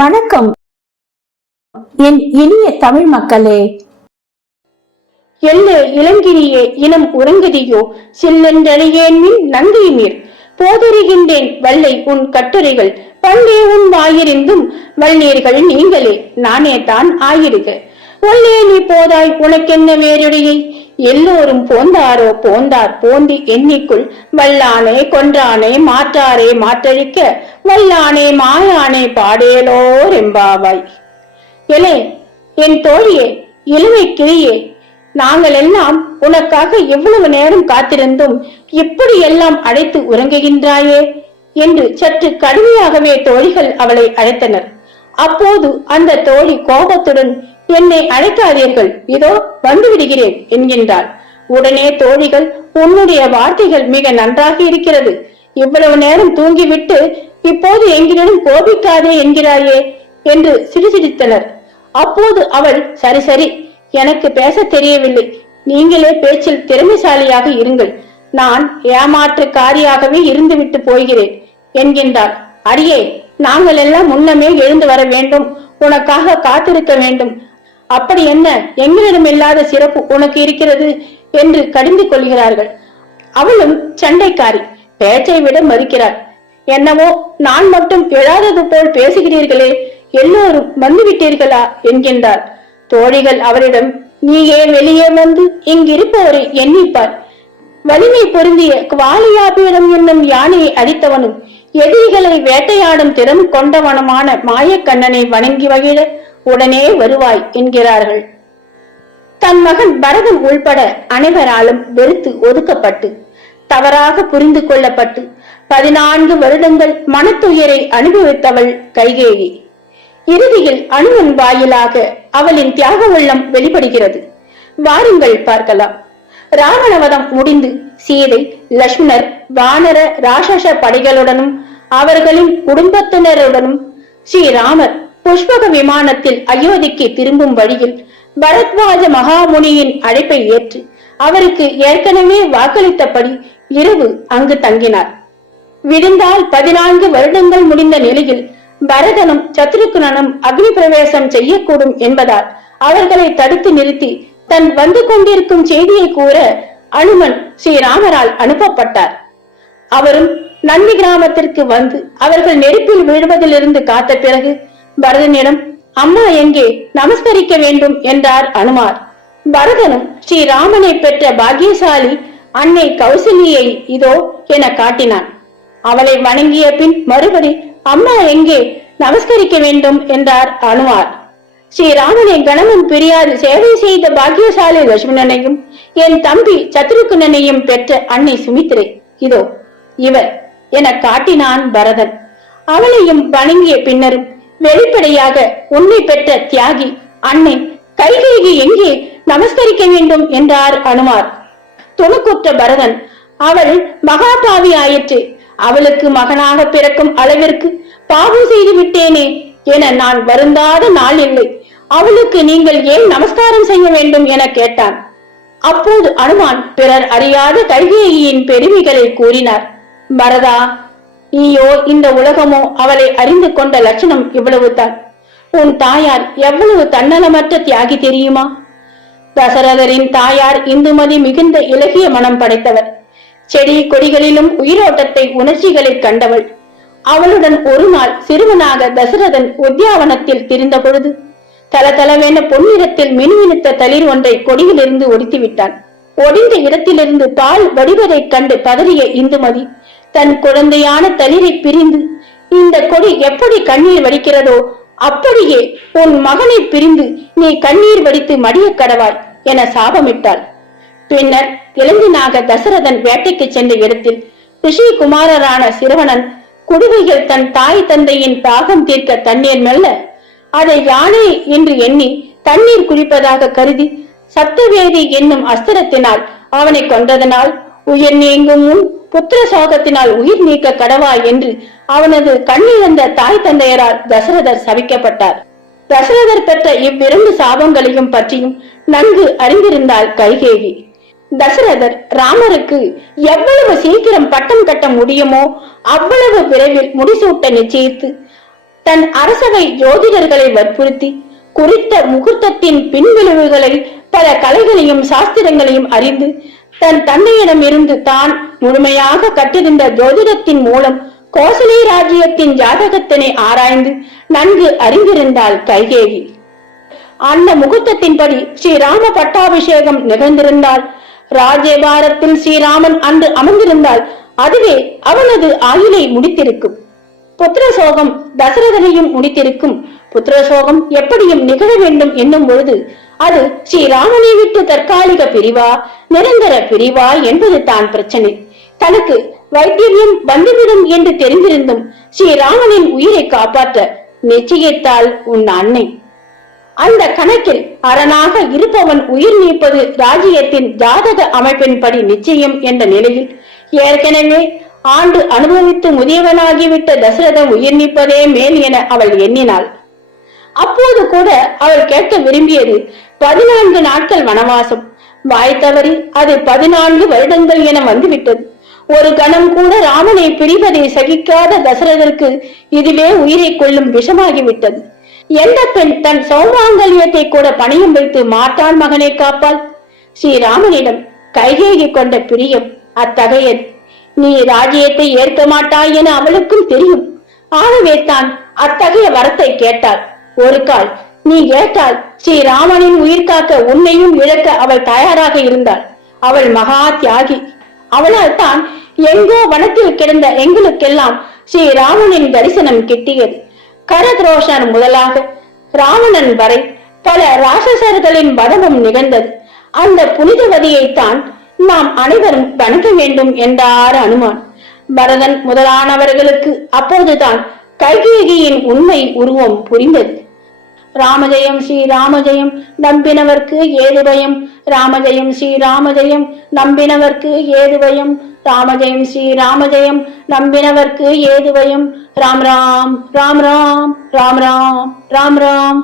வணக்கம் என் இனிய தமிழ் மக்களே. எல்ல இளங்கிரியே இனம் உறங்குதியோ சில்லென்றழியேன் மின் நங்கை மீர் போதறிகின்றேன் வல்லை உன் கட்டுரைகள் பண்டே உன் வாயிருந்தும் வல்லீர்கள் நீங்களே நானே தான் ஆயிடுக ஒல்லே நீ போதாய் உனக்கென்ன வேறுடையை எல்லோரும் போந்தாரோ போந்தார் போந்தி எண்ணிக்குள் வல்லானே கொன்றானே மாற்றாரே மாற்றழிக்க வல்லானே மாயானே பாடேலோர் எம்பாவாய். எலே என் தோழியே, இளமை கிளியே, நாங்கள் எல்லாம் உனக்காக எவ்வளவு நேரம் காத்திருந்தும் இப்படி எல்லாம் அழைத்து உறங்குகின்றாயே என்று சற்று கடுமையாகவே தோழிகள் அவளை அழைத்தனர். அப்போது அந்த தோழி கோபத்துடன், என்னை அழைக்காதீர்கள், இதோ வந்து விடுகிறேன் என்கின்றாள். உடனே தோழிகள், உன்னுடைய வார்த்தைகள் மிக நன்றாக இருக்கிறது, இவ்வளவு நேரம் தூங்கிவிட்டு இப்போது எங்களிடம் கோபிக்காதே என்கிறாயே என்று சிரிசிரித்தனர். அப்போது அவள், சரி சரி, எனக்கு பேச தெரியவில்லை, நீங்களே பேச்சில் திறமைசாலியாக இருங்கள், நான் ஏமாற்றுக்காரியாகவே இருந்துவிட்டு போகிறேன் என்கின்றாள். அடியே, நாங்கள் எல்லாம் முன்னமே எழுந்து வர வேண்டும், உனக்காக காத்திருக்க வேண்டும், அப்படி என்ன எங்களிடம் இல்லாத சிறப்பு உனக்கு இருக்கிறது என்று கடிந்து கொள்கிறார்கள். அவளும் சண்டைக்காரி, பேச்சை விட மறுக்கிறாள். என்னவோ நான் மட்டும் எழாதது போல் பேசுகிறீர்களே, எல்லோரும் வந்துவிட்டீர்களா என்கின்றார். தோழிகள் அவரிடம், நீயே வெளியே வந்து இங்கிருப்பவரை எண்ணிப்பார், வலிமை பொருந்திய குவாலியாபீடம் என்னும் யானையை அடித்தவனும் எதிரிகளை வேட்டையாடும் திறம் கொண்டவனுமான மாயக்கண்ணனை வணங்கி மகிழ உடனே வருவாய் என்கிறார்கள். தன் மகன் பரதன் உள்பட அனைவராலும் வெறுத்து ஒதுக்கப்பட்டு தவறாக புரிந்து கொள்ளப்பட்டு 14 வருடங்கள் மனத்துயரை அனுபவித்தவள் கைகேயி. இறுதியில் அனுமன் வாயிலாக அவளின் தியாக உள்ளம் வெளிப்படுகிறது. வாருங்கள் பார்க்கலாம். ராவணவதம் முடிந்து சீதை, லட்சுமணர், வானர ராட்சச படைகளுடனும் அவர்களின் குடும்பத்தினருடனும் ஸ்ரீராமர் புஷ்பக விமானத்தில் அயோத்திக்கு திரும்பும் வழியில் பரத்வாஜ மகாமுனியின் அழைப்பை ஏற்று அவருக்கு ஏற்கனவே வாக்களித்தபடி இரவு அங்கு தங்கினார். விடிந்தால் 14 வருடங்கள் முடிந்த நிலையில் பரதனும் சத்ருக்னனும் அக்னி பிரவேசம் செய்யக்கூடும் என்பதால் அவர்களை தடுத்து நிறுத்தி தன் வந்து கொண்டிருக்கும் செய்தியை கூற அனுமன் ஸ்ரீராமரால் அனுப்பப்பட்டார். அவரும் நந்தி கிராமத்திற்கு வந்து அவர்கள் நெருப்பில் விழுவதிலிருந்து காத்த பிறகு பரதனிடம், அம்மா எங்கே, நமஸ்கரிக்க வேண்டும் என்றார் அனுமார். பரதனும் ஸ்ரீராமனை பெற்ற பாக்கியசாலி அன்னை கௌசல்யை இதோ என காட்டினான். அவளை வணங்கிய பின் மறுபடி, அம்மா எங்கே, நமஸ்கரிக்க வேண்டும் என்றார் அனுமார். ஸ்ரீராமனை கணவன் பிரியாது சேவை செய்த பாக்கியசாலி லட்சுமணனையும் என் தம்பி சத்ருக்னனையும் பெற்ற அன்னை சுமித்திரை இதோ இவர் என காட்டினான் பரதன். அவளையும் வணங்கிய பின்னரும் வெளிப்படையாக உன்னை பெற்ற தியாகி அன்னை கைகேயி எங்கே, நமஸ்கரிக்க வேண்டும் என்றார் அனுமார். துணுக்குற்ற பரதன், அவள் மகாபாவி ஆயிற்று, அவளுக்கு மகனாக பிறக்கும் அளவிற்கு பாவம் செய்து விட்டேனே என நான் வருந்தாத நாள் இல்லை, அவளுக்கு நீங்கள் ஏன் நமஸ்காரம் செய்ய வேண்டும் என கேட்டான். அப்போது அனுமான் பிறர் அறியாத கைகேயின் பெருமைகளை கூறினார். பரதா, நீயோ இந்த உலகமோ அவளை அறிந்து கொண்ட லட்சணம் இவ்வளவுதான். உன் தாயார் எவ்வளவு தன்னலமற்ற தியாகி தெரியுமா? தசரதரின் தாயார் இந்துமதி மிகுந்த இலகிய மனம் படைத்தவர். செடி கொடிகளிலும் உயிரோட்டத்தை உணர்ச்சிகளை கண்டவள். அவளுடன் ஒரு நாள் சிறுவனாக தசரதன் உத்தியாவனத்தில் திரிந்த பொழுது தலதலவென பொன்னிறத்தில் மினுமினுத்த தளிர் ஒன்றை கொடியிலிருந்து ஒடித்து விட்டான். ஒடிந்த இடத்திலிருந்து பால் வடிவதைக் கண்டு பதறிய இந்துமதி தன் குழந்தையான தளிரை பிரிந்து, இந்த கொடி எப்படி கண்ணீர் வடிக்கிறதோ அப்படியே உன் மகனை பிரிந்து நீ கண்ணீர் வடித்து மடிய கடவாய் என சாபமிட்டாள். பின்னர் இளைஞனாக தசரதன் வேட்டைக்கு சென்ற இடத்தில் ரிஷிகுமாரரான சிறுவனன் குடுவையில் தன் தாய் தந்தையின் தாகம் தீர்க்க தண்ணீர் மெல்ல அதை யானை என்று எண்ணி தண்ணீர் குடிப்பதாக கருதி சப்தவேதி என்னும் அஸ்திரத்தினால் அவனை கொன்றதனால் உயிர் நீங்கும் முன் புத்திர சோகத்தினால் உயிர் நீக்க கடவாய் என்று அவனது கண்ணிழந்த தாய் தந்தையரால் தசரதர் சபிக்கப்பட்டார். தசரதர் பெற்ற இவ்விரண்டு சாபங்களையும் பற்றியும் நன்கு அறிந்திருந்தாள் கைகேயி. தசரதர் ராமருக்கு எவ்வளவு சீக்கிரம் பட்டம் கட்ட முடியுமோ அவ்வளவு விரைவில் முடிசூட்ட நிச்சயித்து தன் அரசவை ஜோதிடர்களை வற்புறுத்தி குறித்த முகூர்த்தத்தின் பின்விளைவுகளை பல கலைகளையும் சாஸ்திரங்களையும் அறிந்து தன் தந்தையிடம் இருந்து தான் முழுமையாக கற்றிருந்த ஜோதிடத்தின் மூலம் கோசலை ராஜ்யத்தின் ஜாதகத்தினை ஆராய்ந்து நன்கு அறிந்திருந்தாள் கைகேயி. அந்த முகூர்த்தத்தின்படி ஸ்ரீராம பட்டாபிஷேகம் நிகழ்ந்திருந்தால், ராஜ்யபாரத்தில் ஸ்ரீராமன் அன்று அமர்ந்திருந்தால் அதுவே அவனது ஆயுளை முடித்திருக்கும். புத்திரசோகம் தசரதனையும் முடித்திருக்கும். புத்திரசோகம் எப்படியும் நிகழ வேண்டும் என்னும் பொழுது அது ஸ்ரீராமனை விட்டு தற்காலிக பிரிவா நிரந்தர பிரிவா என்பது தான் பிரச்சனை. தனக்கு வைத்தியம் வந்துவிடும் என்று தெரிந்திருந்தும் ஸ்ரீராமனின் உயிரை காப்பாற்ற நிச்சயித்தாள் உன் அன்னை. அந்த கணக்கில் அரணாக இருப்பவன் உயிர் நீப்பது ராஜ்யத்தின் ஜாதக அமைப்பின்படி நிச்சயம் என்ற நிலையில் ஏற்கனவே ஆண்டு அனுபவித்து முதியவனாகிவிட்ட தசரதன் உயிர் நீப்பதே மேல் என அவள் எண்ணினாள். அப்போது கூட அவள் கேட்க விரும்பியது 14 நாட்கள் வனவாசம். வாய் தவறி அது 14 வருடங்கள் என வந்துவிட்டது. ஒரு கணம் கூட ராமனை பிரிவதை சகிக்காத தசரதற்கு இதுவே உயிரை கொள்ளும் விஷமாகிவிட்டது. எந்த பெண் தன் சௌமாங்கல்யத்தை கூட பணியம் வைத்து மாட்டான் மகனை காப்பாள்? ஸ்ரீராமனிடம் கைகேயி கொண்ட பிரியம் அத்தகையது. நீ ராஜ்யத்தை ஏற்க மாட்டாய் என அவளுக்கும் தெரியும். ஆகவே தான் அத்தகைய வரத்தை கேட்டாள். ஒரு கால் நீ ஏற்றால் ஸ்ரீராமனின் உயிர் காக்க உன்னையும் இழக்க அவள் தயாராக இருந்தாள். அவள் மகா தியாகி. அவளால் தான் எங்கோ வனத்தில் கிடந்த எங்களுக்கெல்லாம் ஸ்ரீராமனின் தரிசனம் கிட்டியது. கரத்ரோஷன் முதலாக ராவணன் வரை பல ராட்சசர்களின் வதமும் நிகழ்ந்தது. அந்த புனிதவதியைத்தான் நாம் அனைவரும் வணங்க வேண்டும் என்றார் அனுமான். பரதன் முதலானவர்களுக்கு அப்போதுதான் கைகேயியின் உண்மை உருவம் புரிந்தது. ராமஜெயம் ஸ்ரீராமஜெயம் நம்பினவர்க்கு ஏது பயம், ராமஜெயம் ஸ்ரீராமஜெயம் நம்பினவர்க்கு ஏது பயம், ராமஜெயம் ஸ்ரீராமஜெயம் நம்பினவர்க்கு ஏது பயம், ராம் ராம் ராம் ராம் ராம் ராம் ராம் ராம்.